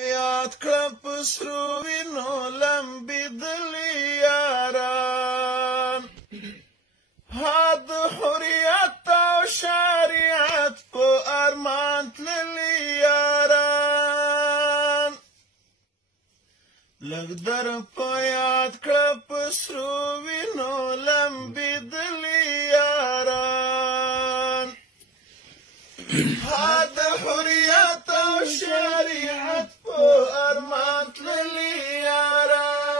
یاد کړه په سرو وینو لمبېدلي یاران د حریت او شریعت په ارمان تللي یاران لږ در په یاد کړه په سرو وینو لمبېدلي یاران د حریت او شریعت په ارمان تللي یاران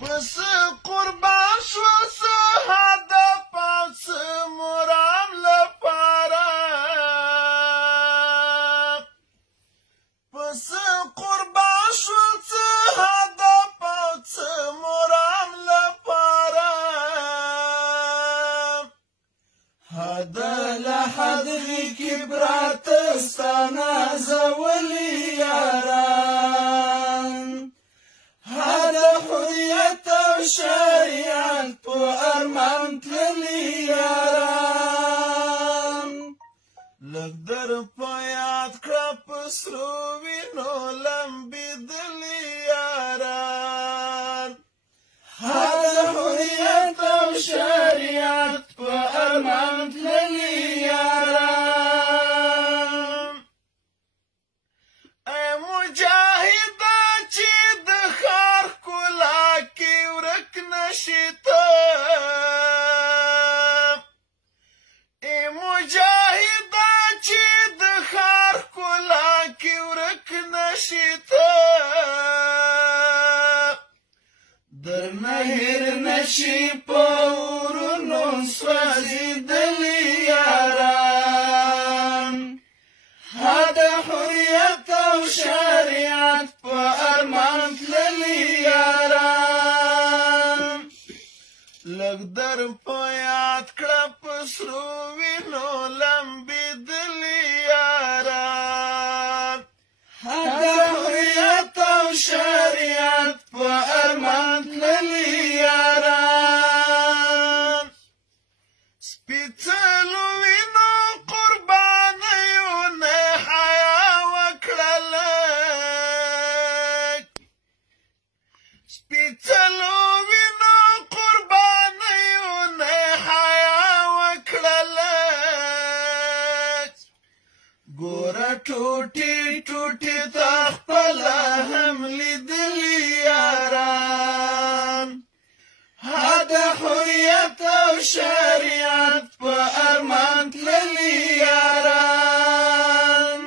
پس قربان شو څه هدف او څه مرام لپاره پس قربان شو څه هدف او څه مرام لپاره حدوی کبرات ستانا زولی یاران حریت او شریعت په ارمان تللي یاران لږ در په یاد کړه په سرو وینو لمبېدلي یاران حریت او شریعت په ارمان تللي یاران ای مجاهده چې د ښار ښکلا کې ورک نشي ته ای مجاهده چې د ښار ښکلا کې ورک نشي ته درنه هېر نشي په ورونو سوځېدلي یاران د حریت او شریعت په ارمان تللي یاران لږ در په یاد کړه په سرو وینو لمبېدلي یاران د حریت او شریعت په ارمان تللي یاران سپېڅلو وینو قربانیونه حیا وکړه لږ سپېڅلو وینو قربانیونه حیا وکړه لږ ګوره ټوټې ټوټې تا خپله هم لیدلي یاران د حریت او شریعت په ارمان تللي یاران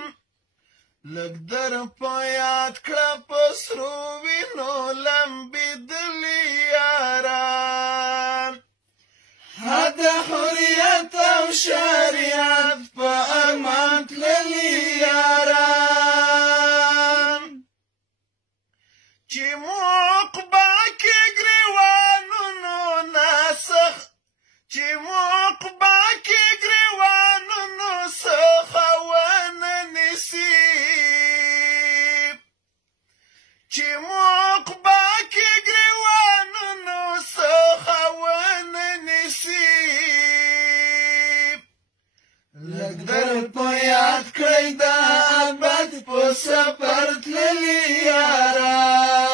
لږ در په یاد کړه په سرو وینو لمبېدلي یاران د حریت او شریعت په ارمان تللي یاران چې موقبه کې ګریوانونو ناسخ چې موقبه کې ګریوانونو څخه ونه نیسي چې موقبه کې ګریوانونو څخه ونه نیسي لږ در په یاد کړئ د ابد په سفر تللي یاران